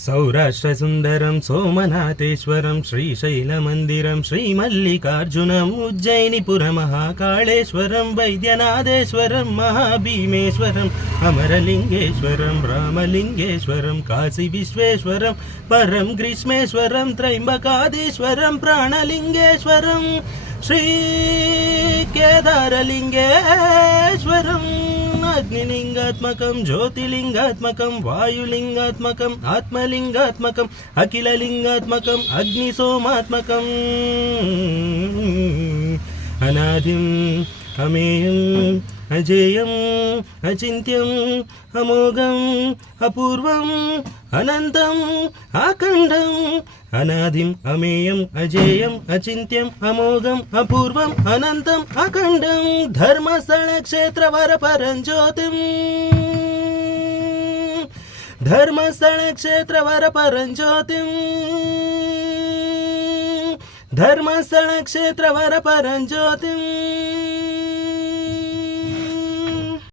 सौराष्ट्रसुन्दरं सोमनाथेश्वरं श्रीशैलमन्दिरं श्रीमल्लिकार्जुनम् उज्जयिनीपुरमहाकाळेश्वरं वैद्यनाथेश्वरं महाभीमेश्वरम् अमरलिङ्गेश्वरं रामलिङ्गेश्वरं काशीविश्वेश्वरं परं ग्रीष्मेश्वरं त्रयम्बकाधीश्वरं प्राणलिङ्गेश्वरं श्रीकेदारलिङ्गेश्वरम् अग्निलिङ्गात्मकं ज्योतिलिङ्गात्मकं वायुलिङ्गात्मकम् आत्मलिङ्गात्मकम् अखिललिङ्गात्मकम् अग्निसोमात्मकम् अनादिम् अमेयम् अजेयम् अचिन्त्यम् अमोघम् अपूर्वम् अनन्तम् अखण्डम् अनादिम् अमेयम् अजेयम् अचिन्त्यम् अमोघम् अपूर्वम् अनन्तम् अखण्डम् धर्मस्थलक्षेत्रवरपरं ज्योतिम् धर्मस्थलक्षेत्रवरपरं ज्योतिम् धर्मस्थलक्षेत्रवरपरं ज्योतिम्